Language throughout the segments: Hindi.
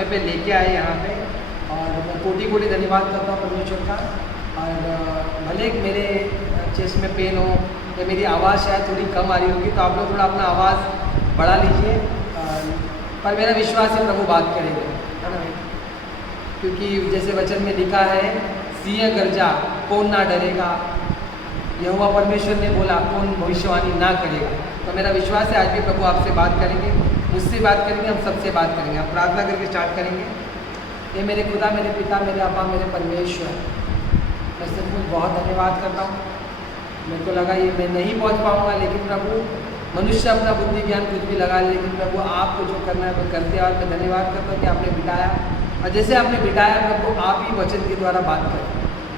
समय पे लेके आए यहाँ पे, और मैं कोटि कोटि धन्यवाद करता हूँ परमेश्वर का। और भले ही मेरे चेस्ट में पेन हो या मेरी आवाज़ शायद थोड़ी कम आ रही होगी, तो आप लोग थोड़ा अपना आवाज़ बढ़ा लीजिए, पर मेरा विश्वास है प्रभु बात करेंगे, है ना। क्योंकि जैसे वचन में लिखा है, सिंह गर्जा कौन ना डरेगा, यहोवा परमेश्वर ने बोला कौन भविष्यवाणी ना करेगा। तो मेरा विश्वास है आज भी प्रभु आपसे बात करेंगे, मुझसे बात करेंगे, हम सबसे बात करेंगे। आप प्रार्थना करके स्टार्ट करेंगे। ये मेरे खुदा, मेरे पिता, मेरे अब्बा, मेरे परमेश्वर, मैं सचमुच बहुत धन्यवाद करता हूँ। मेरे को लगा ये मैं नहीं पहुँच पाऊँगा, लेकिन प्रभु मनुष्य अपना बुद्धि ज्ञान कुछ भी लगा, लेकिन प्रभु आपको जो करना है वो करते हैं। और मैं धन्यवाद करता हूँ कि आपने बिठाया, और जैसे आपने बिठाया प्रभु आप ही वचन के द्वारा बात करें।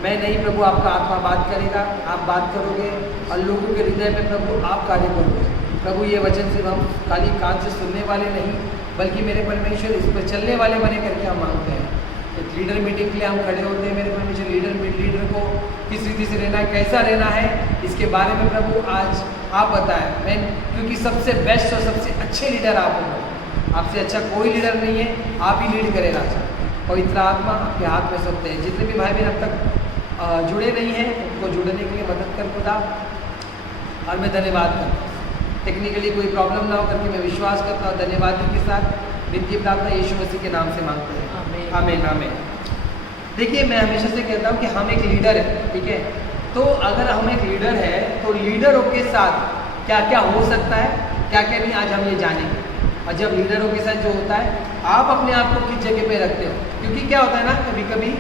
मैं नहीं प्रभु, आपका आत्मा बात करेगा, आप बात करोगे और लोगों के हृदय में प्रभु आप कार्य करोगे। प्रभु ये वचन सिर्फ हम खाली कान से सुनने वाले नहीं, बल्कि मेरे परमेश्वर इस पर चलने वाले बने करके हम मांगते हैं। एक लीडर मीटिंग के लिए हम खड़े होते हैं मेरे परमेश्वर, लीडर को किस रीति से रहना है, कैसा रहना है, इसके बारे में प्रभु आज आप बताएं। मैं क्योंकि सबसे बेस्ट और सबसे अच्छे लीडर आप हो, आपसे अच्छा कोई लीडर नहीं है, आप ही लीड करें राजा। पवित्र आत्मा आपके हाथ में सौंपते हैं। जितने भी भाई बहन अब तक जुड़े नहीं हैं उनको जुड़ने के लिए मदद कर खुदा, और मैं धन्यवाद करता हूँ। टेक्निकली कोई प्रॉब्लम ना हो करके मैं विश्वास करता हूँ। धन्यवाद के साथ विनती प्रार्थना यीशु मसीह के नाम से मांगते हैं, आमीन आमीन। देखिए, मैं हमेशा से कहता हूँ कि हम एक लीडर है, ठीक है। तो अगर हम एक लीडर है तो लीडरों के साथ क्या क्या हो सकता है, क्या क्या नहीं, आज हम ये जानेंगे। और जब लीडरों के साथ जो होता है, आप अपने आप को किस जगह पे रखते हो, क्योंकि क्या होता है ना, कभी कभी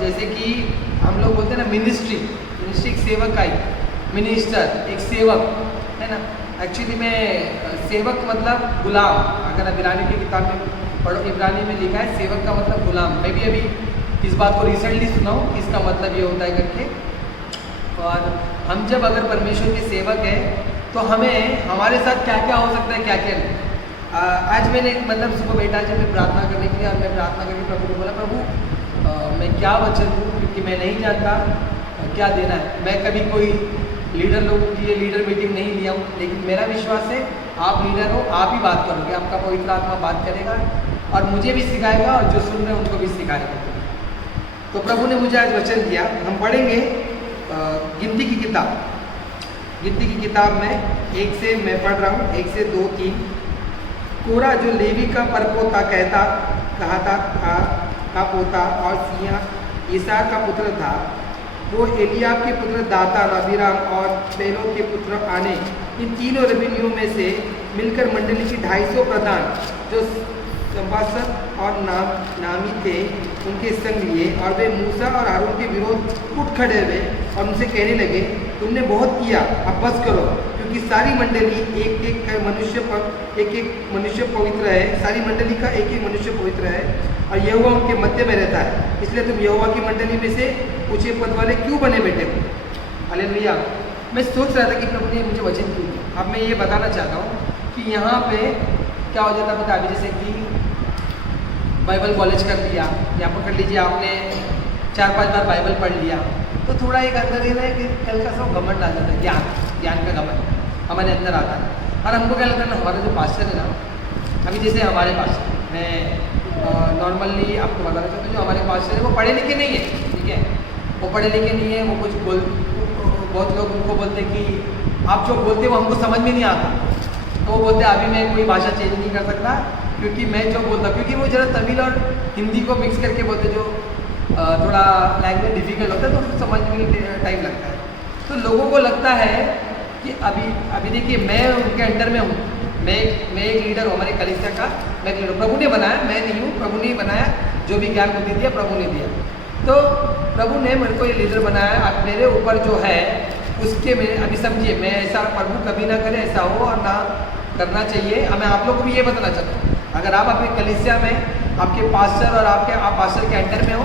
जैसे कि हम लोग बोलते हैं ना, मिनिस्ट्री एक सेवक आई, मिनिस्टर एक सेवक है ना। एक्चुअली में सेवक मतलब गुलाम। अगर आप इब्रानी की किताब में पढ़ो, इब्रानी में लिखा है सेवक का मतलब गुलाम। मैं भी अभी इस बात को रिसेंटली सुना हूँ कि इसका मतलब ये होता है करके। और हम जब अगर परमेश्वर के सेवक हैं तो हमें हमारे साथ क्या क्या हो सकता है, क्या क्या नहीं। आज मैंने मतलब सुबह बैठा जब मैं प्रार्थना करने के लिए, और मैं प्रार्थना करके प्रभु को बोला, प्रभु मैं क्या वचन दूँ, क्योंकि मैं नहीं जानता क्या देना है। मैं कभी कोई लीडर लोगों के लिए लीडर मीटिंग नहीं लिया हूँ, लेकिन मेरा विश्वास है आप लीडर हो, आप ही बात करोगे, आपका पवित्र आत्मा बात करेगा और मुझे भी सिखाएगा, और जो सुन रहे हैं उनको भी सिखाएगा। तो प्रभु ने मुझे आज वचन दिया। हम पढ़ेंगे गिनती की किताब। गिनती की किताब में एक से मैं पढ़ रहा हूँ, 1 से 2 3। कोरा जो लेवी का परपोता कहता था का पोता और सिया ईसार का पुत्र था, वो एलियाब के पुत्र दातान, अबीराम और पेलो के पुत्र आने, इन तीनों रबीनियों में से मिलकर मंडली की 250 प्रधान जो सभासद और नामी थे उनके संग लिए, और वे मूसा और हारून के विरोध उठ खड़े हुए और उनसे कहने लगे, तुमने बहुत किया, अब बस करो, क्योंकि सारी मंडली एक एक मनुष्य पवित्र है, सारी मंडली का एक एक मनुष्य पवित्र है, और यहोवा उनके मध्य में रहता है। इसलिए तुम यहोवा की मंडली में से ऊंचे पद वाले क्यों बने बैठे हो। हालेलुया। मैं सोच रहा था कि प्रभु ने मुझे वचन क्यों दिया। अब मैं ये बताना चाहता हूँ कि यहाँ पे क्या हो जाता है, अभी जैसे कि बाइबल कॉलेज कर लिया, या पकड़ लीजिए आपने 4-5 बार बाइबल पढ़ लिया, तो थोड़ा एक अंदर ये है कि हल्का सा घमंड आ जाता है, ज्ञान का घमंड हमारे अंदर आता है। और हमको क्या लगता है ना, हमारा जो पास्टर है ना, अभी जैसे हमारे पास्टर, मैं नॉर्मली आपको बताना चाहता हूँ, जो हमारे पास्टर है वो पढ़े लिखे नहीं है, ठीक है। वो पढ़े लिखे नहीं है, वो बहुत लोग उनको बोलते कि आप जो बोलते हो हमको समझ में नहीं आता, तो वो बोलते अभी मैं कोई भाषा चेंज नहीं कर सकता, क्योंकि मैं जो बोलता, क्योंकि वो जरा तमिल और हिंदी को मिक्स करके बोलते, जो थोड़ा लैंग्वेज डिफिकल्ट होता है, तो उसको समझ में टाइम लगता है। तो लोगों को लगता है कि अभी देखिए, मैं उनके अंडर में हूँ, मैं एक लीडर हूँ, हमारे कलीसिया का मैं एक लीडर। प्रभु ने बनाया, मैं नहीं हूँ, प्रभु ने बनाया। जो भी ज्ञान बुद्धि दिया प्रभु ने दिया, तो प्रभु ने मेरे को ये लीडर बनाया। अब मेरे ऊपर जो है उसके में अभी समझिए, मैं ऐसा प्रभु कभी ना करे ऐसा हो और ना करना चाहिए। मैं आप लोग को भी ये बताना चाहता हूँ, अगर आप अपने कलीसिया में आपके पास्टर और आप पास्टर के अंडर में हो,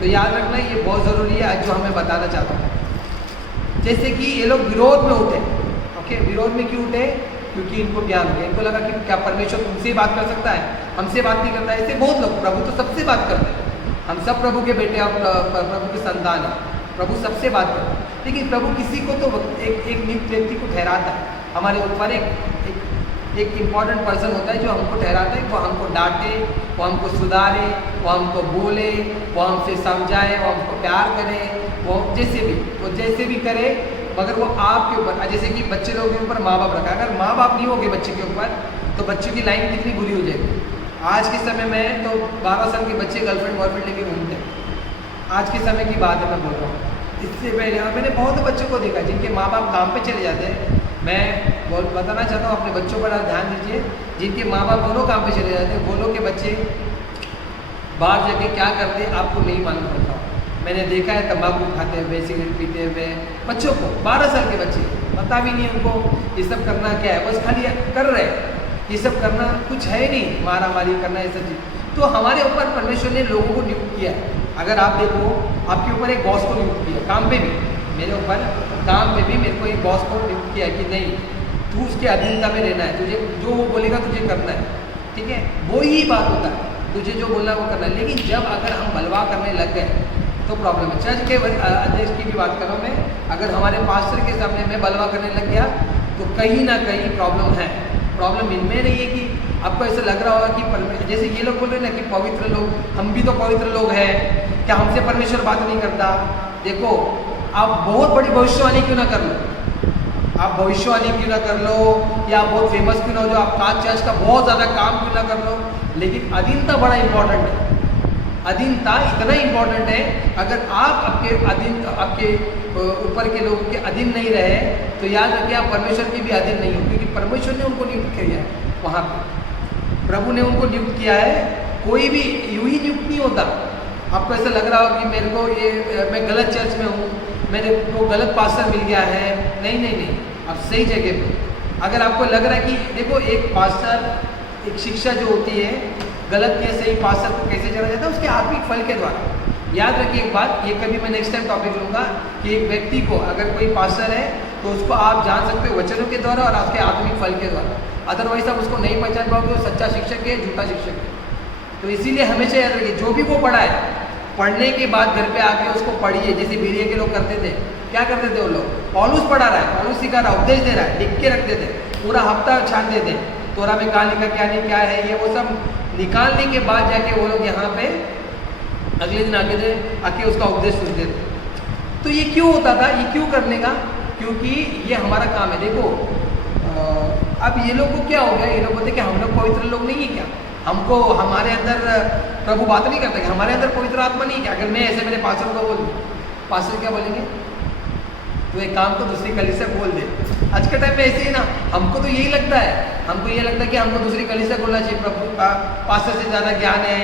तो याद रखना ये बहुत ज़रूरी है जो हमें बताना चाहता हूँ। जैसे कि ये लोग विरोध में उठे, ओके, विरोध में क्यों उठे, क्योंकि इनको ज्ञान हो गया। इनको लगा कि क्या परमेश्वर तुमसे बात कर सकता है, हमसे बात नहीं करता है। ऐसे बहुत लोग, प्रभु तो सबसे बात करते हैं, हम सब प्रभु के बेटे और प्रभु के संतान हैं, प्रभु सबसे बात करता है। लेकिन प्रभु किसी को तो एक नियुक्त व्यक्ति को ठहराता है, हमारे ऊपर एक एक इम्पॉर्टेंट पर्सन होता है जो हमको ठहराता है, वो हमको डांटे, वो हमको सुधारे, वो हमको बोले, वो हमसे समझाए, वो हमको प्यार करे, वो जैसे भी करे, मगर वो आपके ऊपर, जैसे कि बच्चे लोगों के ऊपर माँ बाप रखा, अगर माँ बाप नहीं होंगे बच्चे के ऊपर तो बच्चों की लाइफ कितनी बुरी हो जाएगी। आज के समय में तो 12 साल के बच्चे गर्लफ्रेंड बॉयफ्रेंड लेके घूमते हैं, आज के समय की बात है मैं बोल रहा हूँ। इससे पहले मैंने बहुत बच्चों को देखा जिनके माँ बाप काम पे चले जाते हैं। मैं बताना चाहता हूँ अपने बच्चों पर ध्यान दीजिए, जिनके माँ बाप दोनों काम पे चले जाते हैं, वो लोग के बच्चे बाहर जाके क्या करते हैं आपको नहीं मालूम पड़ता। मैंने देखा है तंबाकू खाते हुए, सिगरेट पीते हुए बच्चों को, 12 साल के बच्चे, पता भी नहीं उनको ये सब करना क्या है, बस खाली कर रहे हैं, ये सब करना कुछ है नहीं, मारा मारी करना ये सब चीज़। तो हमारे ऊपर परमेश्वर ने लोगों को नियुक्त किया है। अगर आप देखो आपके ऊपर एक बॉस को नियुक्त किया, काम पे भी, मेरे ऊपर काम पे भी मेरे को एक बॉस को नियुक्त किया कि नहीं तू उसके अधीनता में रहना है, तुझे जो वो बोलेगा तुझे करना है, ठीक है, वो ही बात होता है, तुझे जो बोलना है वो करना है। लेकिन जब अगर हम बलवा करने लग गए तो प्रॉब्लम है। चर्च के अध्यक्ष की भी बात कर रहा हूँ मैं, अगर हमारे पास्टर के सामने मैं बलवा करने लग गया तो कहीं ना कहीं प्रॉब्लम है। प्रॉब्लम इनमें नहीं है कि आपको ऐसा लग रहा होगा कि जैसे ये लोग बोल रहे हैं ना कि पवित्र लोग, हम भी तो पवित्र लोग हैं, क्या हमसे परमेश्वर बात नहीं करता। देखो आप बहुत बड़ी भविष्यवाणी क्यों ना कर लो, आप भविष्यवाणी क्यों ना कर लो, या बहुत फेमस क्यों ना हो, जो आप काज चर्च का बहुत ज़्यादा काम क्यों ना कर लो, लेकिन अधीनता बड़ा इंपॉर्टेंट है। अधीनता इतना इंपॉर्टेंट है, अगर आप आपके ऊपर के लोगों के अधीन नहीं रहे तो याद रखिए आप परमेश्वर के भी अधीन नहीं हो, क्योंकि परमेश्वर ने उनको नियुक्त किया है, वहाँ पे प्रभु ने उनको नियुक्त किया है। कोई भी यूं ही नियुक्त नहीं होता। आपको ऐसा लग रहा हो कि मेरे को मैं गलत चर्च में हूँ, मेरे को गलत पास्टर मिल गया है, नहीं, आप सही जगह पे। अगर आपको लग रहा है कि देखो एक पास्टर, एक शिक्षा जो होती है गलत या सही पास्टर को कैसे जाना जाता है, उसके आत्मिक फल के द्वारा। याद रखिए एक बात, ये कभी मैं नेक्स्ट टाइम टॉपिक लूँगा कि एक व्यक्ति को, अगर कोई पास्टर है तो उसको आप जान सकते हो वचनों के द्वारा और आपके आत्मिक फल के द्वारा। अदरवाइज आप उसको नहीं पहचान पाओगे, वो सच्चा शिक्षक है, झूठा शिक्षक है। तो इसीलिए हमेशा याद रखिए जो भी वो पढ़ा है, पढ़ने के बाद घर पे आके उसको पढ़िए, जैसे बीरिया के लोग करते थे। क्या करते थे वो लोग, पौलुस पढ़ा रहा है, पौलुस सिखा रहा है, उपदेश दे रहा है, लिख के रखते थे, पूरा हफ्ता छानते थे, तोरा में कहाँ लिखा क्या नहीं, क्या है ये, वो सब निकालने के बाद जाके वो लोग यहाँ पे अगले दिन आके उसका उपदेश सुनते थे। तो ये क्यों होता था, ये क्यों करने का, क्योंकि ये हमारा काम है। देखो अब ये लोग को क्या हो गया, ये लोग बोलते कि हम लोग पवित्र लोग नहीं है क्या, हमको हमारे अंदर प्रभु बात नहीं करता, कि हमारे अंदर पवित्र आत्मा नहीं है क्या। अगर मैं ऐसे मेरे पास्टर को बोल, पास्टर क्या बोलेंगे, तो एक काम को दूसरी कलीसिया बोल दे। आज के टाइम में ऐसे ही ना, हमको तो यही लगता है, हमको ये लगता है कि हमको दूसरी कलीसिया बोलना चाहिए, प्रभु पास्टर से ज़्यादा ज्ञान है,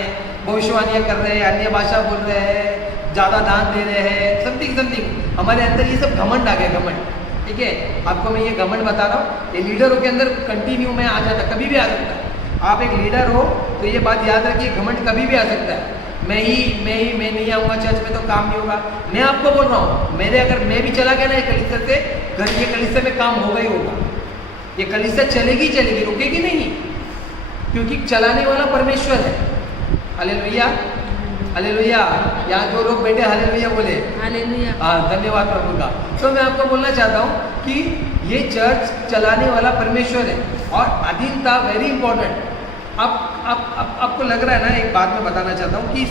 भविष्यवाणियाँ कर रहे हैं, अन्य भाषा बोल रहे हैं, ज़्यादा दान दे रहे हैं, समथिंग हमारे अंदर ये सब घमंड आ गया, घमंड। ठीक है, आपको मैं ये घमंड बता रहा हूँ, ये लीडरों के अंदर कंटिन्यू में आ जाता, कभी भी आ सकता है। आप एक लीडर हो तो ये बात याद रखिए, घमंड कभी भी आ सकता है। मैं नहीं आऊँगा चर्च में तो काम नहीं होगा। मैं आपको बोल रहा हूँ, अगर मैं भी चला गया ना ये कलीसिया से, घर ये कलीसिया में काम होगा ही होगा, ये कलीसिया चलेगी, रुकेगी नहीं, क्योंकि चलाने वाला परमेश्वर है। Hallelujah, hallelujah. यहाँ जो लोग बैठे हालेलुया बोले, हालेलुया, हाँ, धन्यवाद प्रभु का। तो मैं आपको बोलना चाहता हूँ कि ये चर्च चलाने वाला परमेश्वर है, और अधीनता वेरी इंपॉर्टेंट। अब आपको लग रहा है ना, एक बात मैं बताना चाहता हूँ कि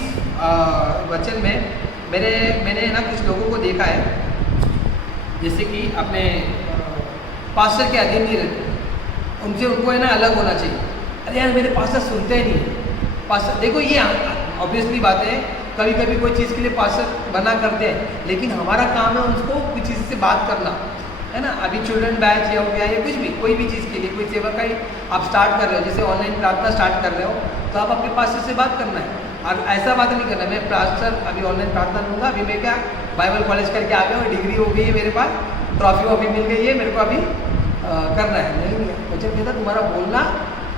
वचन में मैंने ना कुछ लोगों को देखा है, जैसे कि अपने पास्टर के अधीन नहीं रहते, उनको है ना अलग होना चाहिए। अरे यार मेरे पास्टर सुनते ही नहीं, पास्टर देखो ये ऑब्वियसली बात है, कभी कभी कोई चीज़ के लिए पास्टर बना करते हैं, लेकिन हमारा काम है उनको कुछ चीज़ से बात करना, है ना। अभी चिल्ड्रन बैच या हो गया, या कुछ भी, कोई भी चीज़ के लिए, कोई सेवा का ही आप स्टार्ट कर रहे हो, जैसे ऑनलाइन प्रार्थना स्टार्ट कर रहे हो, तो आप अपने पास्टर से बात करना है। और ऐसा बात नहीं करना मैं पास्टर अभी ऑनलाइन प्रार्थना लूँगा, अभी मैं क्या बाइबल कॉलेज करके आ गया हूँ, डिग्री हो गई है मेरे पास, ट्रॉफी वॉफी मिल गई है, मेरे को अभी करना है। नहीं, वचन कहता तुम्हारा बोलना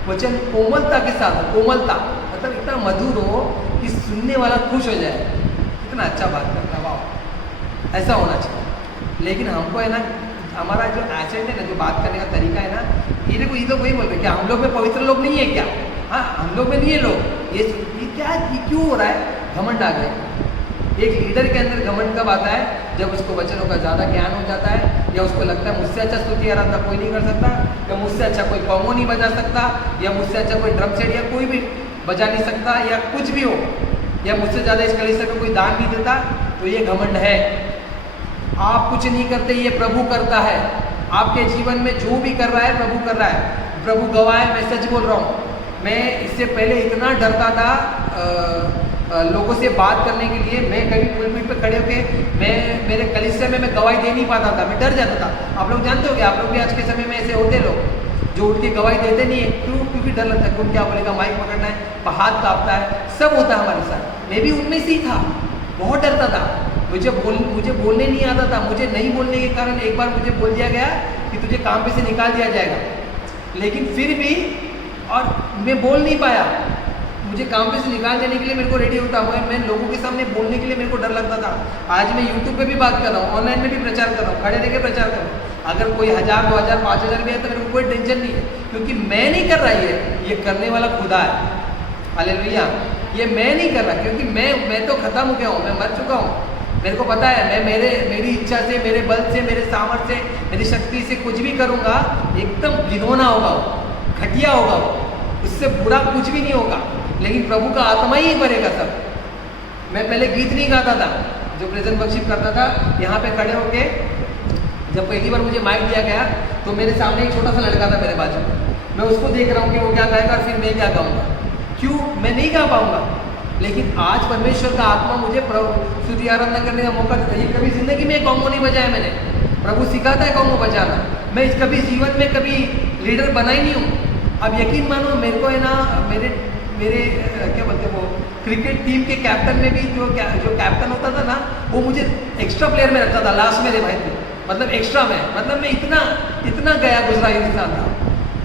वचन कोमलता के साथ, कोमलता मतलब इतना मधुर हो कि सुनने वाला खुश हो जाए, इतना अच्छा बात करना, वाह, ऐसा होना चाहिए। लेकिन हमको है ना, हमारा जो एसेंट है ना, जो बात करने का तरीका है ना, ये देखो ये लोग वही बोल रहे, क्या हम लोग में पवित्र लोग नहीं है क्या, हाँ हम लोग में नहीं है लोग, ये क्या, ये क्यों हो रहा है, घमंड आ गए। एक लीडर के अंदर घमंड कब आता है? जब उसको वचनों का ज़्यादा ज्ञान हो जाता है, या उसको लगता है मुझसे अच्छा स्तुति आराधना कोई नहीं कर सकता, या मुझसे अच्छा कोई कॉमो नहीं बजा सकता, या मुझसे अच्छा कोई ड्रम सेट या कोई भी बजा नहीं सकता, या कुछ भी हो, या मुझसे ज़्यादा इस कलीसिया में कोई दान नहीं देता, तो ये घमंड है। आप कुछ नहीं करते, ये प्रभु करता है। आपके जीवन में जो भी कर रहा है प्रभु कर रहा है। प्रभु गवाह है, मैं सच बोल रहा हूँ। मैं इससे पहले इतना डरता था लोगों से बात करने के लिए। मैं कभी पुलपिट पे खड़े होके मैं मेरे कलीसिया में मैं गवाही दे नहीं पाता था, मैं डर जाता था। आप लोग जानते होंगे, आप लोग भी आज के समय में ऐसे होते लोग जो उठ के गवाही देते नहीं है। क्यों? क्योंकि डर लगता है कौन क्या बोलेगा, माइक पकड़ना है, हाथ कांपता है, सब होता है हमारे साथ। मैं भी उनमें से ही था, बहुत डरता था। मुझे बोलने नहीं आता था। मुझे नहीं बोलने के कारण एक बार मुझे बोल दिया गया कि तुझे काम पे से निकाल दिया जाएगा, लेकिन फिर भी और मैं बोल नहीं पाया। मुझे काम पे से निकाल देने के लिए मेरे को रेडी होता हुआ, मैं लोगों के सामने बोलने के लिए मेरे को डर लगता था। आज मैं यूट्यूब पे भी बात कर रहा हूँ, ऑनलाइन में भी प्रचार कर रहा हूँ, खड़े रह के प्रचार कर रहा हूँ। अगर कोई 1000, 2000, 5000 भी है तो मेरे को कोई टेंशन नहीं है, क्योंकि मैं नहीं कर रहा, ये करने वाला खुदा है। हालेलुया। ये मैं नहीं कर रहा, क्योंकि मैं तो खत्म हो गया हूँ, मैं मर चुका हूँ। मेरे को पता है मैं मेरी इच्छा से, मेरे बल से, मेरे सामर्थ्य से, मेरी शक्ति से कुछ भी करूँगा एकदम घिनौना होगा, घटिया होगा, उससे बुरा कुछ भी नहीं होगा। लेकिन प्रभु का आत्मा ही करेगा सब। मैं पहले गीत नहीं गाता था, जो प्रेजेंट वर्शिप करता था यहाँ पे खड़े होके। जब पहली बार मुझे माइक दिया गया तो मेरे सामने एक छोटा सा लड़का था मेरे बाजू में, मैं उसको देख रहा हूँ कि वो क्या गाएगा और फिर मैं क्या गाऊँगा। क्यों? मैं नहीं गा पाऊँगा। लेकिन आज परमेश्वर का आत्मा मुझे स्तुति आराधना करने का मौका देता है। ये कभी जिंदगी में कॉन्गो नहीं बजाया मैंने, प्रभु सिखाता है कॉन्गो बजाना। मैं कभी जीवन में कभी लीडर बना ही नहीं हूँ। अब यकीन मानो मेरे को है ना, मेरे क्या बोलते हैं वो क्रिकेट टीम के कैप्टन में भी जो कैप्टन होता था ना, वो मुझे एक्स्ट्रा प्लेयर में रखता था लास्ट में, भाई थे मतलब एक्स्ट्रा में, मतलब मैं इतना गया गुजरा इंसान था।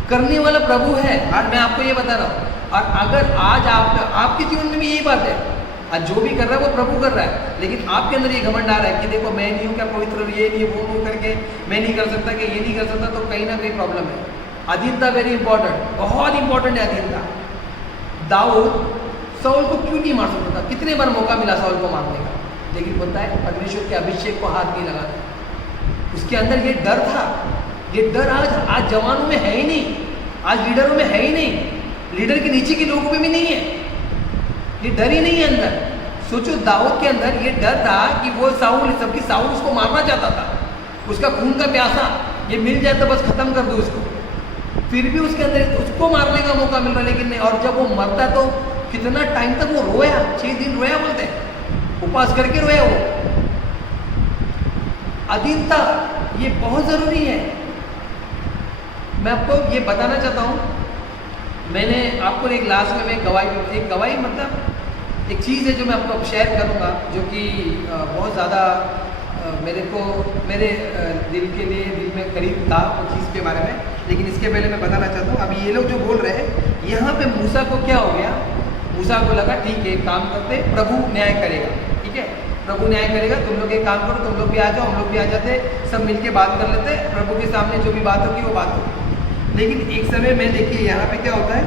करने वाला प्रभु है। आज मैं आपको ये बता रहा हूँ, और अगर आज आपके जीवन में भी यही बात है, आज जो भी कर रहा है वो प्रभु कर रहा है, लेकिन आपके अंदर ये घमंड आ रहा है कि देखो मैं नहीं हूँ क्या पवित्र, ये नहीं वो करके मैं नहीं कर सकता, कि ये नहीं कर सकता, तो कहीं ना कहीं प्रॉब्लम है। अधीनता वेरी इंपॉर्टेंट, बहुत इंपॉर्टेंट है अधीनता। दाऊद साउल को क्यों नहीं मार सकता था? कितने बार मौका मिला साउल को मारने का, लेकिन बोलता है परमेश्वर के अभिषेक को हाथ नहीं लगाता। उसके अंदर ये डर था। ये डर आज जवानों में है ही नहीं, आज लीडरों में है ही नहीं, लीडर के नीचे के लोगों में भी नहीं है। ये डर ही नहीं है अंदर। सोचो दाऊद के अंदर ये डर था कि वो साउल उसको मारना चाहता था, उसका खून का प्यासा, ये मिल जाए तो बस खत्म कर दो उसको। फिर भी उसके अंदर उसको मारने का मौका मिल रहा, लेकिन नहीं। और जब वो मरता तो कितना टाइम तक वो रोया, 6 दिन रोया, बोलते हैं उपवास करके रोया वो। अधीनता ये बहुत जरूरी है। मैं आपको ये बताना चाहता हूँ, मैंने आपको एक लास्ट में एक गवाही मतलब एक चीज़ है जो मैं आपको शेयर करूँगा, जो कि बहुत ज़्यादा मेरे दिल में करीब था वो चीज़ के बारे में। लेकिन इसके पहले मैं बताना चाहता हूँ, अभी ये लोग जो बोल रहे हैं यहाँ पे मूसा को क्या हो गया, मूसा को लगा ठीक है एक काम करते, प्रभु न्याय करेगा, ठीक है प्रभु न्याय करेगा, तुम लोग एक काम करो, तुम लोग भी आ जाओ, हम लोग भी आ जाते, सब मिलके बात कर लेते, प्रभु के सामने जो भी बात होगी वो बात होगी। लेकिन एक समय में देखिए यहाँ पे क्या होता है,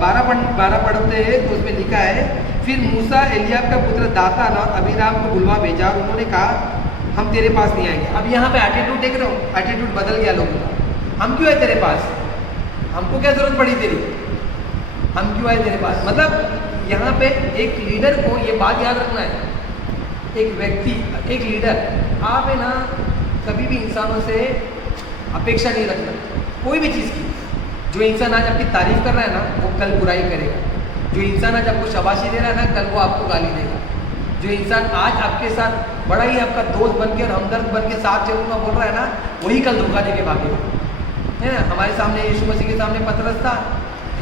12 पढ़ते हैं तो उसमें लिखा है, फिर मूसा एलियाब का पुत्र दातान और अबीराम को बुलवा भेजा और उन्होंने कहा हम तेरे पास नहीं आएंगे। अब यहाँ पे एटीट्यूड देख रहे हो, एटीट्यूड बदल गया लोगों का। हम क्यों आए तेरे पास? हमको क्या जरूरत पड़ी तेरी? हम क्यों आए तेरे पास? मतलब यहाँ पे एक लीडर को ये बात याद रखना है, एक व्यक्ति, एक लीडर, आप है ना कभी भी इंसानों से अपेक्षा नहीं रखना कोई भी चीज़ की। जो इंसान आज आपकी तारीफ कर रहा है ना, वो कल बुराई करेगा। जो इंसान आज आपको शाबाशी दे रहा है ना, कल वो आपको गाली देगा। जो इंसान आज आपके साथ बड़ा ही आपका दोस्त बन के और हमदर्द बन के साथ चलूंगा बोल रहा है ना, वही कल धोखा दे के भागेगा, है ना। हमारे सामने यीशु मसीह के सामने पतरस था,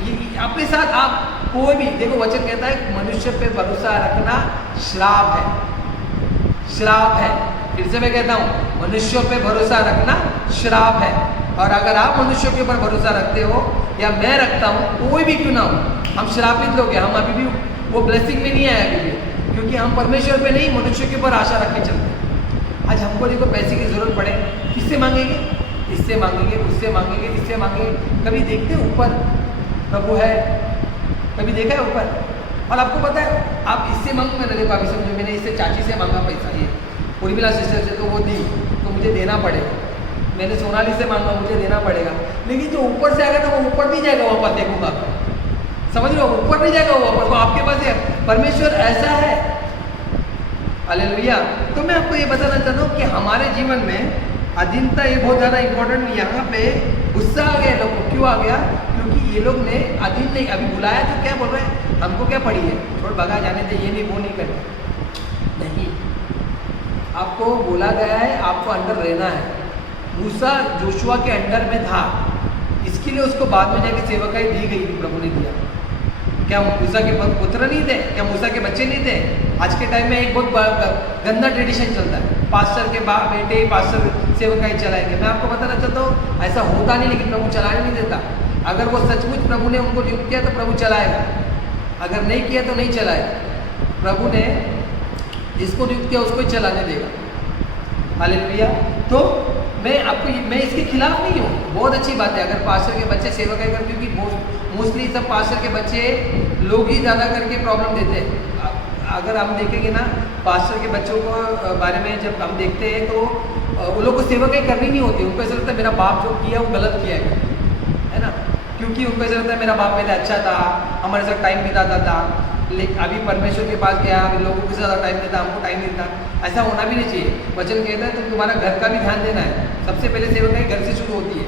ये अपने साथ आप कोई भी देखो, वचन कहता है मनुष्य पे भरोसा रखना श्राप है, श्राप है। फिर से मैं कहता हूँ, मनुष्यों पे भरोसा रखना श्राप है। और अगर आप मनुष्यों के ऊपर भरोसा रखते हो या मैं रखता हूँ, कोई भी क्यों ना हो, हम श्रापित लोग हैं, हम अभी भी वो ब्लेसिंग में नहीं आए अभी भी, क्योंकि हम परमेश्वर पे नहीं मनुष्य के ऊपर आशा रख के चलते हैं। आज हमको देखो पैसे की जरूरत पड़े, किससे मांगेंगे? इससे मांगेंगे, उससे मांगेंगे, इससे मांगेंगे। कभी देखते ऊपर प्रभु है? कभी देखा है ऊपर? और आपको पता है आप इससे मांगो, मैंने देखो अभी समझो मैंने इससे चाची से मांगा पैसा, ये उर्मिला सिस्टर से, तो वो दी तो मुझे देना पड़ेगा। मैंने सोनाली से मांगा, मुझे देना पड़ेगा। लेकिन जो ऊपर से आएगा ना वो ऊपर नहीं जाएगा वापस, देखूंगा समझ लो, ऊपर नहीं जाएगा वो वापस, वो आपके पास है। परमेश्वर ऐसा है, हालेलुया। तो मैं आपको ये बताना चाहता हूँ कि हमारे जीवन में अधीनता ये बहुत ज़्यादा इंपॉर्टेंट। यहाँ पे गुस्सा आ गया लोगों को, क्यों आ गया? क्योंकि ये लोग ने अधीन नहीं, अभी बुलाया तो क्या बोल रहे हैं, हमको क्या पड़ी है, छोड़ भगा जाने दे, ये नहीं वो नहीं करना नहीं। आपको बोला गया है, आपको अंदर रहना है। मूसा जोशुआ के अंडर में था, इसके लिए उसको बाद में जाके सेवकाई दी गई थी, प्रभु ने दिया। क्या मूसा के पुत्र नहीं थे? क्या मूसा के बच्चे नहीं थे? आज के टाइम में एक बहुत गंदा ट्रेडिशन चलता है, पास्टर के बाप बेटे पास्टर सेवकाई चलाएंगे। मैं आपको बताना चाहता हूँ ऐसा होता नहीं, लेकिन प्रभु चलाने नहीं देता। अगर वो सचमुच प्रभु ने उनको नियुक्त किया तो प्रभु चलाएगा, अगर नहीं किया तो नहीं चलाएगा। प्रभु ने जिसको नियुक्त किया उसको ही चलाने देगा, हालेलुया। तो मैं इसके खिलाफ नहीं हूँ, बहुत अच्छी बात है अगर पास्टर के बच्चे सेवकाई कर, क्योंकि मोस्टली सब पास्टर के बच्चे लोग ही ज़्यादा करके प्रॉब्लम देते हैं। अगर हम देखेंगे ना पास्टर के बच्चों को बारे में जब हम देखते हैं तो वो लोग को सेवकाई करनी नहीं होती, उनको ऐसा लगता है मेरा बाप जो किया वो गलत किया है ना, क्योंकि उनको ऐसा लगता है मेरा बाप पहले अच्छा था, हमारे साथ टाइम बिताता था, लेकिन अभी परमेश्वर के पास गया, अभी लोगों के ज़्यादा टाइम देता, हमको टाइम देता। ऐसा होना भी नहीं चाहिए। वचन कहता है तो तुम्हारा घर का भी ध्यान देना है, सबसे पहले सेवकाई घर से शुरू होती है।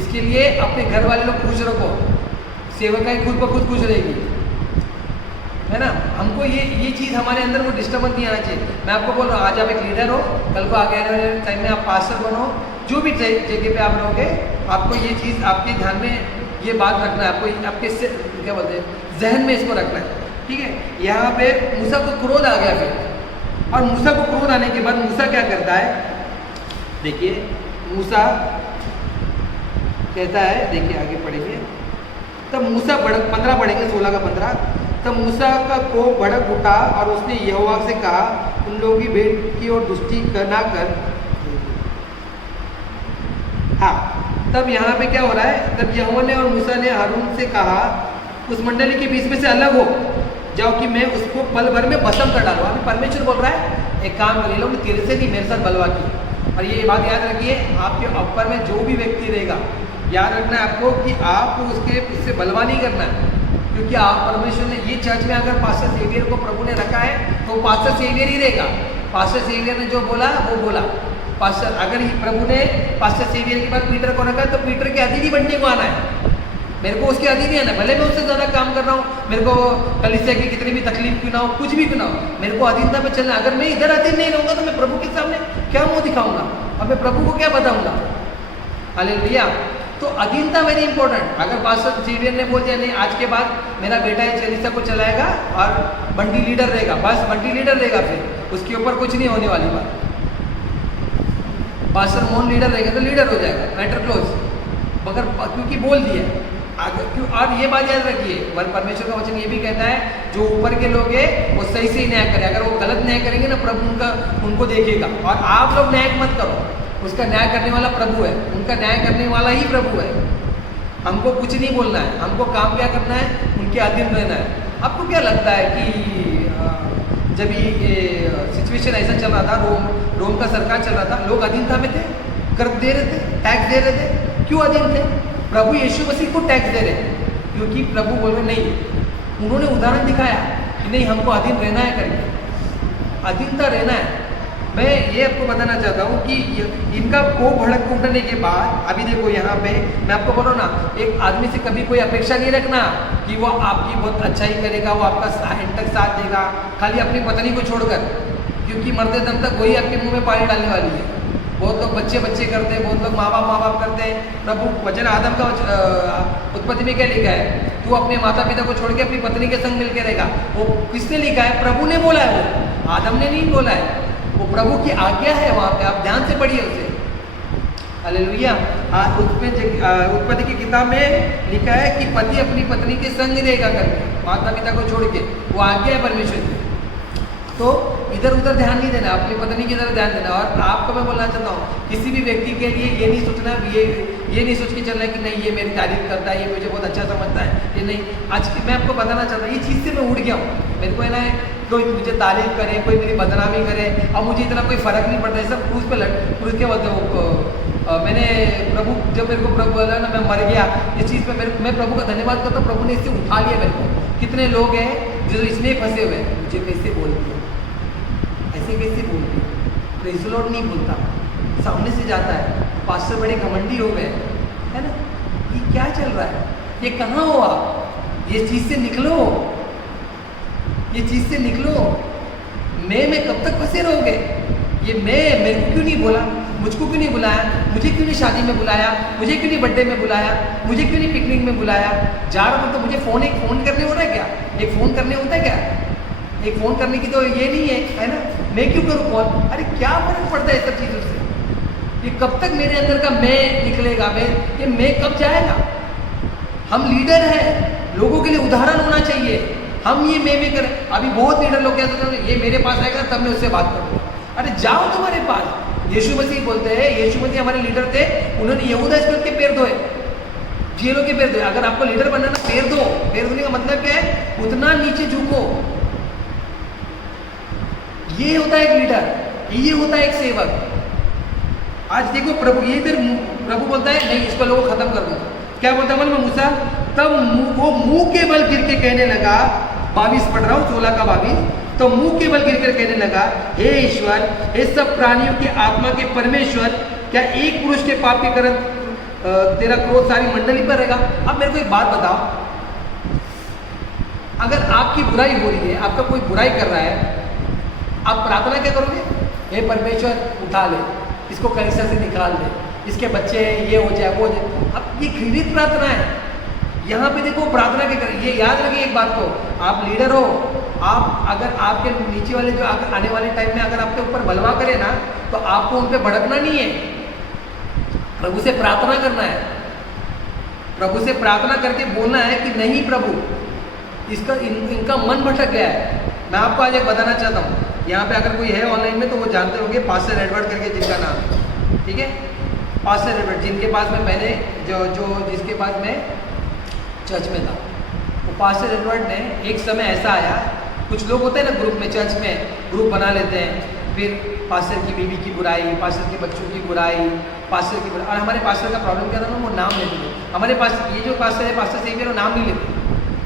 इसके लिए अपने घर वाले लोग खुश रखो, सेवकाई खुद ब खुद खुश रहेगी, है ना। हमको ये चीज़ हमारे अंदर वो डिस्टर्बेंस नहीं आना चाहिए। मैं आपको बोल रहा हूँ आज आप एक लीडर हो, कल को आगे आने वाले टाइम में आप पास्टर बनो, जो भी जगह पे आप रहोगे, आपको ये चीज़ आपके ध्यान में ये बात रखना है, आपको आपके क्या बोलते हैं जहन में इसको रखना है, ठीक है। यहाँ पे मूसा को क्रोध आ गया फिर, और मूसा को क्रोध आने के बाद मूसा क्या करता है, देखिए मूसा कहता है, देखिए आगे पढ़ेंगे, तब मूसा 15 पढ़ेंगे 16 का 15। तब मूसा का कोप भड़क उठा और उसने यहोवा से कहा, उन लोगों की भेंट की और दुष्टि ना कर। हाँ, तब यहाँ पे क्या हो रहा है, तब यहोवा ने और मूसा ने हारून से कहा, उस मंडली के बीच में से अलग हो जाओ कि मैं उसको पल भर में भस्म कर डालूँ। अभी परमेश्वर बोल रहा है एक काम कर लो, तेरे से नहीं मेरे साथ बलवा की। और ये बात याद रखिए, आपके ऊपर में जो भी व्यक्ति रहेगा, याद रखना है आपको कि आपको उससे बलवा नहीं करना है, क्योंकि आप परमेश्वर ने ये चर्च में अगर पास्टर सेवियर को प्रभु ने रखा है तो पास्टर सेवियर ही रहेगा। पास्टर सेवियर ने जो बोला वो बोला। पास्टर अगर प्रभु ने पास्टर सेवियर के बाद पीटर को रखा है तो पीटर के अधीन ही बनने को आना है, मेरे को उसके अधीन ही आना है। भले मैं उससे ज़्यादा काम कर रहा हूँ, मेरे को कलीसिया की कितनी भी तकलीफ क्यों ना हो, कुछ भी क्यों ना हो, मेरे को अधीनता पे चलना। अगर मैं इधर अधीन नहीं रहूँगा तो मैं प्रभु के सामने क्या मुँह दिखाऊंगा, अब मैं प्रभु को क्या बताऊँगा, हालेलुया। तो अधीनता वेरी इंपॉर्टेंट। अगर पास्टर सेवियर ने बोल दिया नहीं आज के बाद मेरा बेटा इस कलीसिया को चलाएगा और बंटी लीडर रहेगा, बस बंटी लीडर रहेगा, फिर उसके ऊपर कुछ नहीं होने वाली बात। पास्टर मोहन लीडर रहेगा तो लीडर हो जाएगा, मैटर क्लोज, मगर क्योंकि बोल दिया आगे क्यों। और ये बात याद रखिए, परमेश्वर का वचन ये भी कहता है जो ऊपर के लोग हैं वो सही से न्याय करें। अगर वो गलत न्याय करेंगे ना प्रभु उनको देखेगा। और आप लोग न्याय मत करो, उसका न्याय करने वाला प्रभु है, उनका न्याय करने वाला ही प्रभु है। हमको कुछ नहीं बोलना है, हमको काम क्या करना है, उनके अधीन रहना है। आपको क्या लगता है कि जब ये सिचुएशन ऐसा चल रहा था, रोम का सरकार चल रहा था, लोग अधीनता में थे, कर दे रहे थे, टैक्स दे रहे थे, क्यों अधीन थे? प्रभु यीशु मसीह को टैक्स दे रहे, क्योंकि प्रभु बोल रहे नहीं, उन्होंने उदाहरण दिखाया कि नहीं हमको अधीन रहना है करके, अधीनता रहना है। मैं ये आपको बताना चाहता हूँ कि इनका को भड़क उठने के बाद, अभी देखो यहाँ पे मैं आपको बोल रहा हूँ ना, एक आदमी से कभी कोई अपेक्षा नहीं रखना कि वो आपकी बहुत अच्छा ही करेगा, वो आपका एंड तक साथ देगा, खाली अपनी पत्नी को छोड़कर, क्योंकि मरते दम तक वही आपके मुंह में पानी डालने वाली है। बहुत लोग बच्चे करते हैं, बहुत लोग माँ बाप करते हैं। प्रभु वचन आदम का उत्पत्ति में क्या लिखा है, तू अपने माता पिता को छोड़ के अपनी पत्नी के संग मिलकर रहेगा। वो किसने लिखा है? प्रभु ने बोला है, वो आदम ने नहीं बोला है, वो प्रभु की आज्ञा है। वहाँ पे आप ध्यान से पढ़िए उसे, हालेलुया। उसमें उत्पत्ति की किताब में लिखा है कि पति अपनी पत्नी के संग रहेगा करके, माता पिता को छोड़ के, वो आज्ञा है परमेश्वर की। तो इधर उधर ध्यान नहीं देना, अपनी पत्नी की तरफ ध्यान देना। और आपको मैं बोलना चाहता हूँ, किसी भी व्यक्ति के लिए ये नहीं सोचना, ये नहीं सोच के चलना है कि नहीं ये मेरी तारीफ करता है, ये मुझे बहुत अच्छा समझता है, ये नहीं। आज की मैं आपको बताना चाहता हूँ, ये चीज़ से मैं उठ गया हूँ। मेरे को है ना कोई मुझे तारीफ करे, कोई मेरी बदनामी करे, अब मुझे इतना कोई फ़र्क नहीं पड़ता है। सब क्रूज पे क्रूज के बोलते वो मैंने प्रभु, जब मेरे को प्रभु बोला ना मैं मर गया, इस चीज़ पे मैं प्रभु का धन्यवाद करता हूँ, प्रभु ने इससे उठा लिया मेरे को। कितने लोग हैं जो इसमें फंसे हुए हैं, मुझे कैसे बोलती है, ऐसे कैसे बोलती है, प्रेज़ द लॉर्ड नहीं बोलता, सामने से जाता है, पास्टर बड़े घमंडी हो गए, है ना, ये क्या चल रहा है, ये कहाँ हो आप, ये चीज़ से निकलो, ये चीज़ से निकलो। मैं कब तक फंसे रहोगे, ये मेरे को क्यों नहीं बोला, मुझको क्यों नहीं बुलाया, मुझे क्यों नहीं शादी में बुलाया, मुझे क्यों नहीं बर्थडे में बुलाया, मुझे क्यों नहीं पिकनिक में बुलाया, जा रहा हूँ तो मुझे एक फ़ोन करने हो रहा है क्या, एक फ़ोन करने होता है क्या, एक फ़ोन करने की तो ये नहीं है ना, मैं क्यों करूँ फ़ोन, अरे क्या फ़र्क पड़ता है सब चीज़ों से, ये कब तक मेरे अंदर का मैं निकलेगा, ये मैं कब जाएगा। हम लीडर हैं, लोगों के लिए उदाहरण होना चाहिए, हम ये मैं करें। अभी बहुत लीडर लोग कहते हैं ये मेरे पास आएगा तब मैं उससे बात करूँगा, अरे जाओ तुम्हारे पास। यीशु मसीह बोलते हैं, यीशु मसीह हमारे लीडर थे, उन्होंने यहूदा इस्करियोत के पैर धोए, जेलों के पैर धोए। अगर आपको लीडर बनना ना, पैर धो, पैर धोने का मतलब क्या है, उतना नीचे झुको, ये होता है एक लीडर, ये होता है एक सेवक। आज देखो प्रभु, ये इधर प्रभु बोलता है नहीं इसको लोगों खत्म कर दो, क्या बोलता है मैं मूसा, तब वो मुंह के बल गिर के कहने लगा, 22 पढ़ रहा हूँ 16 का 22, तो मुंह के बल गिर कर कहने लगा, हे ईश्वर, हे सब प्राणियों की आत्मा के परमेश्वर, क्या एक पुरुष के पाप के कारण तेरा क्रोध सारी मंडली पर रहेगा। अब मेरे को एक बात बताओ, अगर आपकी बुराई हो रही है, आपका कोई बुराई कर रहा है, आप प्रार्थना क्या करोगे, हे परमेश्वर उठा ले इसको, कलीसिया से निकाल दे, इसके बच्चे ये हो जाए वो हो जाए। अब ये घृणित प्रार्थना है। यहाँ पे देखो प्रार्थना के कर, ये याद रखिए एक बात को, आप लीडर हो, आप अगर आपके नीचे वाले जो आने वाले टाइम में अगर आपके ऊपर बलवा करे ना, तो आपको उन पर भड़कना नहीं है, प्रभु से प्रार्थना करना है, प्रभु से प्रार्थना करके बोलना है कि नहीं प्रभु, इनका मन भटक गया है। मैं आपको आज एक बताना चाहता हूँ, यहाँ पे अगर कोई है ऑनलाइन में तो वो जानते होंगे, पास्टर एडवर्ड करके जिनका नाम है, ठीक है, पास्टर एडवर्ड, जिनके पास में पहले जिसके पास में चर्च में था, वो पास्टर एडवर्ड ने एक समय ऐसा आया, कुछ लोग होते हैं ना ग्रुप में, चर्च में ग्रुप बना लेते हैं, फिर पास्टर की बीवी की बुराई, पास्टर के बच्चों की बुराई, पास्टर की बुराई। और हमारे पास्टर का प्रॉब्लम क्या था ना, वो नाम लेते थे। हमारे पास ये जो पास्टर है, पास्टर सेवियर, वो नाम नहीं लेते,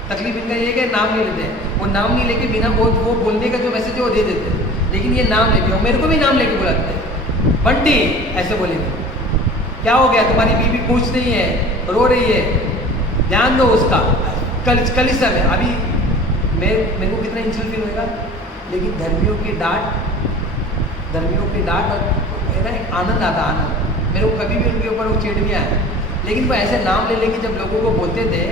तकलीफ इनका ये है कि नाम नहीं लेते हैं, वो नाम नहीं लेके बिना वो बोलने का जो मैसेज है वो दे देते हैं, लेकिन ये नाम लेके, मेरे को भी नाम लेके बुलाते हैं, बंटी ऐसे बोलेंगे, क्या हो गया तुम्हारी बीवी खुश नहीं है, रो रही है, ध्यान दो उसका, कल इस समय अभी मेरे को कितना इंसल्ट फील होगा, लेकिन धर्मियों की डांट और है ना एक आनंद आता, आनंद, मेरे को कभी भी उनके ऊपर वो चिढ़ नहीं आया, लेकिन वो ऐसे नाम ले लेके जब लोगों को बोलते थे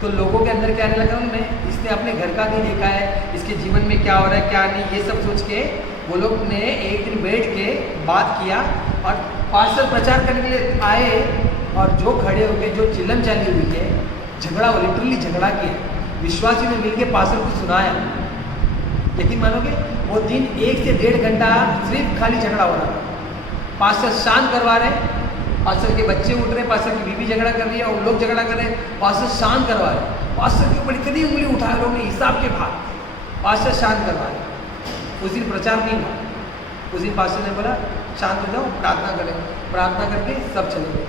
तो लोगों के अंदर क्या आने लगा, मैं इसने अपने घर का नहीं देखा है, इसके जीवन में क्या हो रहा है क्या नहीं, ये सब सोच के वो लोग ने एक दिन बैठ के बात किया और पास्टर प्रचार करने के लिए आए, और जो खड़े होके जो चिल्लम चाली हुई है, झगड़ा, वो लिटरली झगड़ा किया, विश्वासियों ने मिलकर पास्टर को सुनाया, लेकिन मानोगे वो दिन 1 से 1.5 घंटा सिर्फ खाली झगड़ा हो रहा था। पास्टर शांत करवा रहे, पास्टर के बच्चे उठ रहे, पास्टर की बीवी झगड़ा कर रही है और लोग झगड़ा कर रहे हैं, पास्टर शांत करवा रहे, पास्टर के ऊपर इतनी उंगली उठाए लोगों ने हिसाब के बाद, पास्टर शांत करवा रहे। उस दिन प्रचार नहीं हुआ, उस दिन पास्टर ने बोला शांत हो जाओ, प्रार्थना करें, प्रार्थना करके सब चले गए।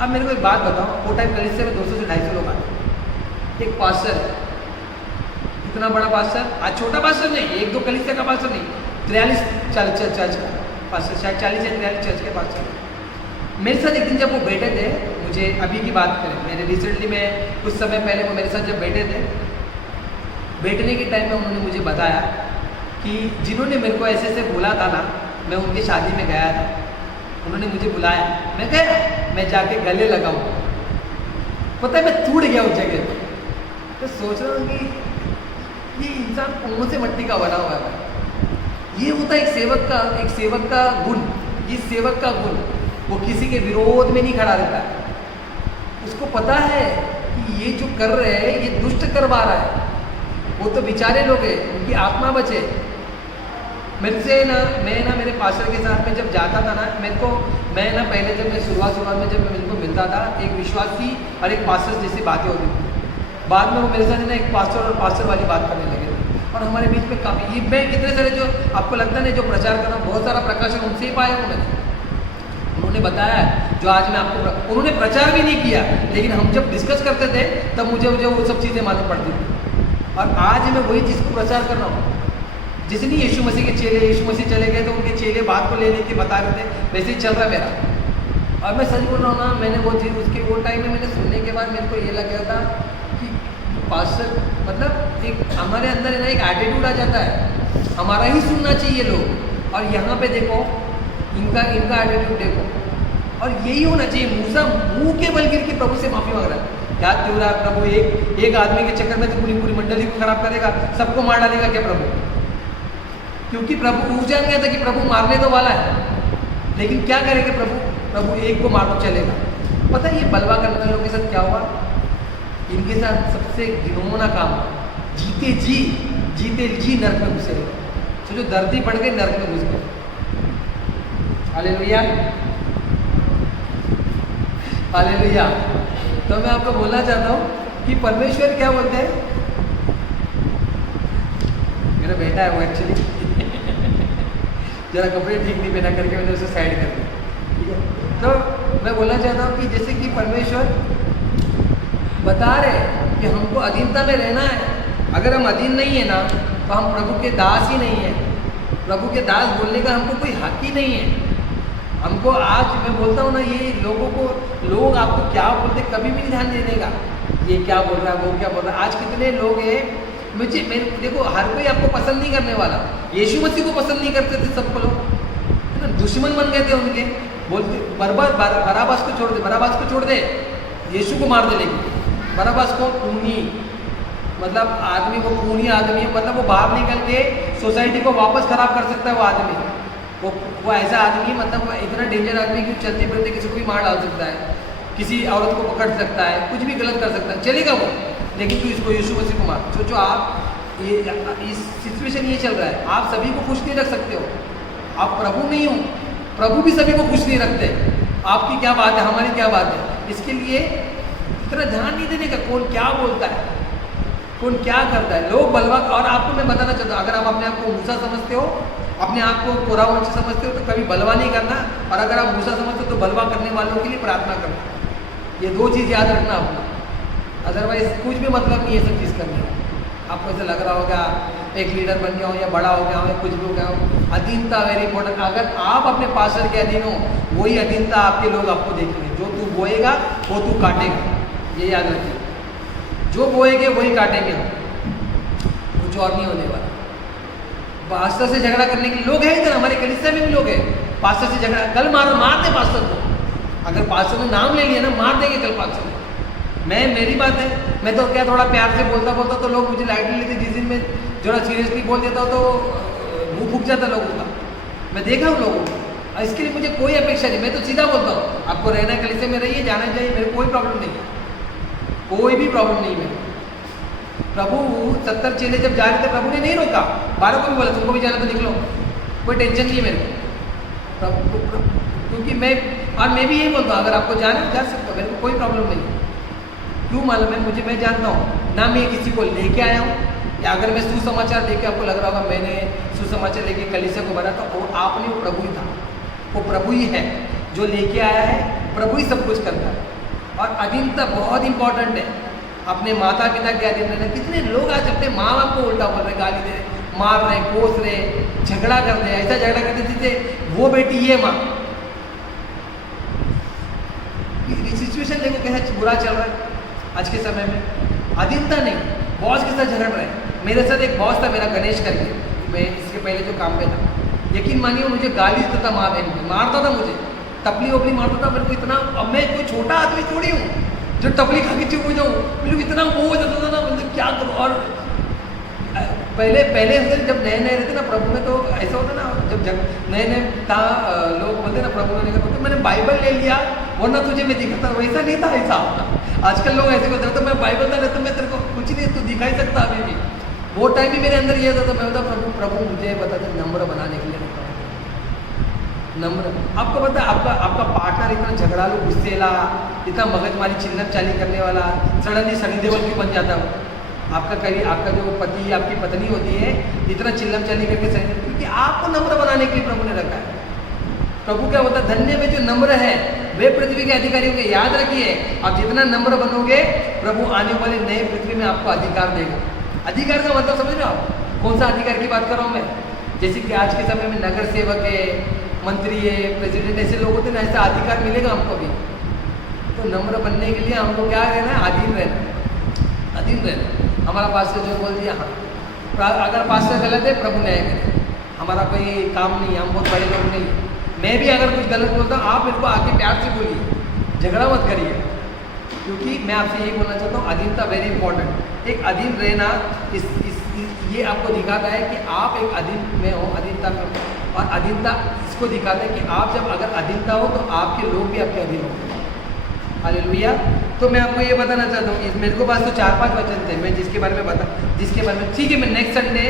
अब मेरे को एक बात बताओ, वो टाइम कलीसिया में 200 से 250 लोग आते, एक पास्टर है, इतना बड़ा पास्टर, आज छोटा पास्टर नहीं, 1-2 कलीसिया का पास्टर नहीं, 43 चर्च का पास्टर, शायद 40 या 43 चर्च के पास्टर। मेरे साथ एक दिन जब वो बैठे थे, मुझे अभी की बात करें, मेरे रिसेंटली में कुछ समय पहले वो मेरे साथ जब बैठे थे, बैठने के टाइम में उन्होंने मुझे बताया कि जिन्होंने मेरे को ऐसे ऐसे बोला था ना, मैं उनकी शादी में गया था, उन्होंने मुझे बुलाया, मैं गया, मैं जाके गले लगाऊँ, पता है मैं टूट गया उस जगह पर। तो सोच रहा हूँ कि ये इंसान कुओं से मिट्टी का बना हुआ है, ये होता है एक सेवक का गुण, ये सेवक का गुण, वो किसी के विरोध में नहीं खड़ा रहता है, उसको पता है कि ये जो कर रहे हैं ये दुष्ट करवा रहा है, वो तो बेचारे लोग हैं, उनकी आत्मा बचे। मेरे से ना, मैं ना मेरे पास्टर के साथ में जब जाता था ना, मैं ना पहले जब मैं शुरुआत में जब मैं इनको मिलता था, एक विश्वासी और एक पास्टर जैसी बातें होती थी, बाद में वो मेरे साथ ना एक पास्टर और पास्टर वाली बात करने लगे थे, और हमारे बीच में काफ़ी ये मैं कितने सारे जो आपको लगता है ना जो प्रचार करना बहुत सारा प्रकाशन उनसे ही पाया हूँ मैंने। उन्होंने बताया जो आज मैं आपको, उन्होंने प्रचार भी नहीं किया, लेकिन हम जब डिस्कस करते थे तब मुझे वो सब चीज़ें मालूम पड़ती थी। और आज मैं वही चीज़ को प्रचार कर रहा हूँ। जैसे नहीं यीशु मसीह के चेले, यीशु मसीह चले गए तो उनके चेले बात को ले लेके बता रहे थे, वैसे ही चल रहा है मेरा। और मैं सच बोल रहा हूँ ना, मैंने वो चीज़ उसके वो टाइम में मैंने सुनने के बाद मेरे को ये लग गया था कि पास्टर मतलब एक हमारे अंदर है ना एक एटीट्यूड आ जाता है, हमारा ही सुनना चाहिए लोग। और यहाँ पे देखो इनका एटीट्यूड देखो, और यही होना चाहिए। मूसा मुंह के बल गिर के प्रभु से माफ़ी मांग रहा है, क्या क्यों रहा है प्रभु, एक आदमी के चक्कर में तो पूरी मंडली को खराब करेगा, सबको मार डालेगा क्या प्रभु? क्योंकि प्रभु वो जान गया था कि प्रभु मारने तो वाला है, लेकिन क्या करेंगे प्रभु एक को मार तो चलेगा। पता है ये बलवा करने वाले लोगों के साथ क्या हुआ? इनके साथ सबसे घिनौना काम, जीते जी नरक में घुसे। सोचो धरती पड़ गई, नरक में घुस गए। Hallelujah hallelujah. तो मैं आपको बोलना चाहता हूँ कि परमेश्वर क्या बोलते हैं, मेरा बेटा है वो एक्चुअली जरा कपड़े ठीक नहीं पहना करके मैंने उसे साइड कर दिया, ठीक है। तो मैं बोलना चाहता हूँ कि जैसे कि परमेश्वर बता रहे कि हमको अधीनता में रहना है। अगर हम अधीन नहीं है ना तो हम प्रभु के दास ही नहीं है। प्रभु के दास बोलने का हमको कोई हक ही नहीं है। हमको आज मैं बोलता हूँ ना, ये लोग आपको क्या बोलते कभी भी नहीं ध्यान देने का, ये क्या बोल रहा है वो क्या बोल रहा है। आज कितने लोग हैं, देखो हर कोई आपको पसंद नहीं करने वाला। यीशु मसीह को पसंद नहीं करते थे सबको लोग, है ना, दुश्मन बन गए थे उनके। बोलते बराबास को छोड़ दे, यीशु को मार दे। लेकिन बराबास को खूनी, मतलब आदमी, वो खूनी आदमी, मतलब वो बाहर निकल के सोसाइटी को वापस खराब कर सकता है। वो आदमी वो ऐसा आदमी, मतलब वो इतना डेंजर आदमी कि चलते फिरते किसी को भी मार डाल सकता है, किसी औरत को पकड़ सकता है, कुछ भी गलत कर सकता है, चलेगा वो। लेकिन तू इसको यीशु मसीह को मार। सोचो आप ये इस सिचुएशन ये चल रहा है, आप सभी को खुश नहीं रख सकते हो। आप प्रभु नहीं हो, प्रभु भी सभी को खुश नहीं रखते। आपकी क्या बात है, हमारी क्या बात है, इसके लिए इतना ध्यान नहीं देने का कौन क्या बोलता है, कौन क्या करता है। लोग बलवा, और आपको मैं बताना चाहता हूँ, अगर आप अपने आप को मूसा समझते हो, अपने आप को कोरा वंश समझते हो, तो कभी बलवा नहीं करना। और अगर आप मूसा समझते हो तो बलवा करने वालों के लिए प्रार्थना करना। ये दो चीज़ याद रखना अपना, अदरवाइज कुछ भी मतलब नहीं है सब चीज़ करने का। आपको ऐसा लग रहा होगा एक लीडर बन गया हो या बड़ा हो गया हो या कुछ भी हो गया हो। अधीनता वेरी इंपॉर्टेंट। अगर आप अपने पास्टर के अधीन हो, वही अधीनता आपके लोग आपको देखेंगे। जो तू बोएगा वो तू काटेगा, ये याद रखिए। जो बोएंगे वही काटेंगे, कुछ और नहीं होने वाला। पास्टर से झगड़ा करने के लिए लोग हैं इधर, हमारे कलीसिया में भी लोग हैं पास्टर से झगड़ा, कल मार दे पास्टर को। अगर पास्टर ने नाम ले लिया ना, मार देंगे कल पास्टर को। मेरी बात है, मैं तो क्या थोड़ा प्यार से बोलता तो लोग मुझे लाइटली लेते। जिस दिन में थोड़ा सीरियसली बोल देता तो मुंह फूक जाता लोगों का। मैं देखा हूँ लोगों को, इसके लिए मुझे कोई अपेक्षा नहीं। मैं तो सीधा बोलता हूँ, आपको रहना कलीसिया में रहिए, जाना चाहिए, मेरे कोई प्रॉब्लम नहीं है, कोई भी प्रॉब्लम नहीं है। प्रभु 70 चेले जब जा रहे थे, प्रभु ने नहीं रोका, 12 को भी बोला तुमको भी जाना तो निकलो, कोई टेंशन नहीं है मेरे को। क्योंकि मैं भी यही बोलता हूँ, अगर आपको जाना जा सकते हो, मेरे को कोई प्रॉब्लम नहीं है। क्यों मालूम है, मैं जानता हूँ ना, मैं किसी को लेके आया हूँ, या अगर मैं सुसमाचार लेके, आपको लग रहा होगा मैंने सुसमाचार लेके कलीसिया को भरा था, वो आपने, वो प्रभु ही था, वो प्रभु ही है जो लेके आया है, प्रभु ही सब कुछ करता है। और अधीनता बहुत इंपॉर्टेंट है, अपने माता पिता के अधीन रहना। कितने लोग आज अपने माँ बाप को उल्टा बोल रहे, गाली दे रहे, मार रहे, कोस रहे, झगड़ा कर रहे, ऐसा झगड़ा करते जैसे वो बेटी ये माँ। सिचुएशन देखो कैसा बुरा चल रहा है आज के समय में। अधीनता नहीं, बॉस के साथ झगड़ रहे हैं। मेरे साथ एक बॉस था मेरा, गणेश करके, मैं इसके पहले जो काम पे था, यकीन मानिए मुझे गाली देता था, माँ बहन की मारता था, मुझे टपली वपली मारता था मेरे को इतना। अब मैं कोई छोटा आदमी थोड़ी हूँ जो टपली खा के चुप हो जाऊँ, मेरे को इतना वो हो जाता था ना, मतलब क्या करूँ। और पहले जब नए रहते ना प्रभु में, तो ऐसा होता ना, जब नए था, लोग बोलते ना प्रभु में बोलते मैंने बाइबल ले लिया वरना तुझे मैं दिखाता, वैसा नहीं था, ऐसा आजकल लोग ऐसे बोलते, तो मैं बाइबल था तो मैं तेरे को कुछ नहीं, तू दिखाई सकता अभी भी। वो टाइम भी मेरे अंदर ये था, तो मैं बोलता प्रभु मुझे बता दे, नंबर बनाने के लिए नम्र। आपको पता है आपका पार्टनर इतना झगड़ालू, गुस्सेला, इतना मगजमारी, चिल्लम चाली करने वाला, सडनली सनी देओल क्यों बन जाता है? आपका जो पति, आपकी पत्नी होती है, इतना चिल्लम चाली करके सनी, क्योंकि आपको नम्र बनाने के लिए प्रभु ने रखा है। प्रभु क्या होता है? धन्य में जो नम्र है वे पृथ्वी के अधिकारी होंगे। याद रखिए, आप जितना नम्र बनोगे, प्रभु आने वाले नए पृथ्वी में आपको अधिकार देगा। अधिकार का मतलब समझ रहे हो आप? कौन सा अधिकार की बात कर रहा हूँ मैं? जैसे कि आज के समय में नगर सेवक है, मंत्री है, प्रेसिडेंट, ऐसे लोग होते हैं ना, ऐसा अधिकार मिलेगा हमको भी। तो नम्र बनने के लिए हमको क्या रहना है? अधीन रहना, अधीन रहना। हमारा पास्टर जो बोल दिया, हाँ, अगर पास्टर गलत है, प्रभु न्याय करे, हमारा कोई काम नहीं, हम बहुत बड़े लोग नहीं। मैं भी अगर कुछ गलत बोलता हूँ, आप मेरे को आके प्यार से बोलिए, झगड़ा मत करिए, क्योंकि मैं आपसे यही बोलना चाहता हूँ, अधीनता वेरी इंपॉर्टेंट। एक अधीन रहना ये आपको दिखाता है कि आप एक अधीन में हो, अधीनता में हो। और अधीनता इसको दिखाता है कि आप जब अगर अधीनता हो तो आपके लोग भी आपके अधीन होंगे। हालेलुया। तो मैं आपको ये बताना चाहता हूँ कि मेरे को पास तो 4-5 वचन थे, मैं जिसके बारे में ठीक है, मैं नेक्स्ट संडे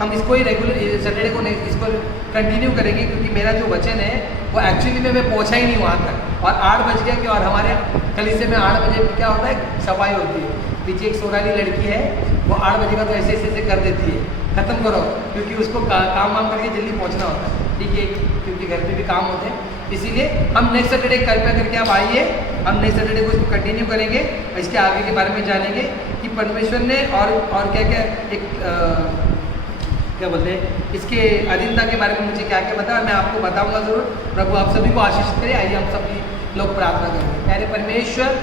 हम इसको ही रेगुलर सैटरडे को इसको कंटिन्यू करेंगे, क्योंकि मेरा जो वचन है वो एक्चुअली में मैं पहुँचा ही नहीं वहाँ तक, और 8 बज गया कि, और हमारे कलीसिया में 8 बजे क्या होता है? सफाई होती है। पीछे एक सोनाली लड़की है, वो 8 बजे का तो ऐसे कर देती है, ख़त्म करो, क्योंकि उसको काम वाम करके जल्दी पहुँचना होता है, ठीक है, क्योंकि घर पे भी काम होते हैं। इसीलिए हम नेक्स्ट सैटरडे कृपया करके आप आइए, हम नेक्स्ट सैटरडे को इसको कंटिन्यू करेंगे, इसके आगे के बारे में जानेंगे कि परमेश्वर ने और क्या क्या क्या बोलते हैं, इसके अधीनता के बारे में मुझे क्या क्या बताया, मैं आपको बताऊंगा ज़रूर। प्रभु आप सभी को आशीष करे। आइए हम सभी लोग प्रार्थना करेंगे। प्यारे परमेश्वर,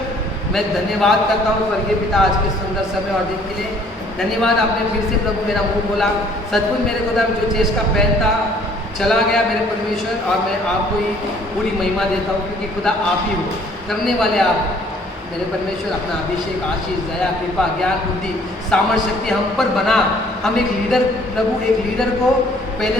मैं धन्यवाद करता हूँ स्वर्गीय पिता, आज के सुंदर समय और दिन के लिए धन्यवाद। आपने फिर से प्रभु मेरा मुंह बोला, सचमुच मेरे खुदा जो चेस्ट का पहन था चला गया मेरे परमेश्वर, और मैं आपको ही पूरी महिमा देता हूँ, क्योंकि खुदा आप ही हो, करने वाले आप मेरे परमेश्वर। अपना अभिषेक, आशीष, दया, कृपा, ज्ञान, बुद्धि, सामर्थ्य, शक्ति हम पर बना। हम एक लीडर प्रभु, एक लीडर को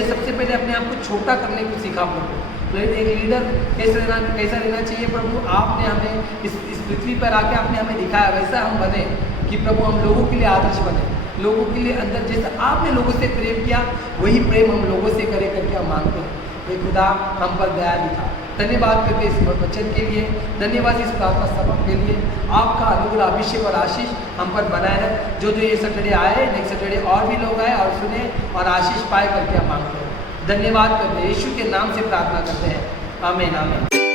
सबसे पहले अपने आप को छोटा करने को सीखा प्रभु। तो एक लीडर कैसा रहना चाहिए प्रभु, आपने हमें इस पृथ्वी पर आके आपने हमें दिखाया, वैसा हम बने कि प्रभु हम लोगों के लिए आदर्श बने, लोगों के लिए अंदर जैसा आपने लोगों से प्रेम किया वही प्रेम हम लोगों से करे करके हम मांगते हैं। हे खुदा, हम पर दया दिखा। धन्यवाद करते इस वचन के लिए, धन्यवाद इस प्रार्थना सभा के लिए। आपका अनुग्रह, अभिषेक और आशीष हम पर बनाए रहे। जो ये सैटरडे आए, नेक्स्ट सैटरडे और भी लोग आए और सुने और आशीष पाए करके हम मांगते हैं। धन्यवाद करते हैं, यीशु के नाम से प्रार्थना करते हैं, आमीन आमीन।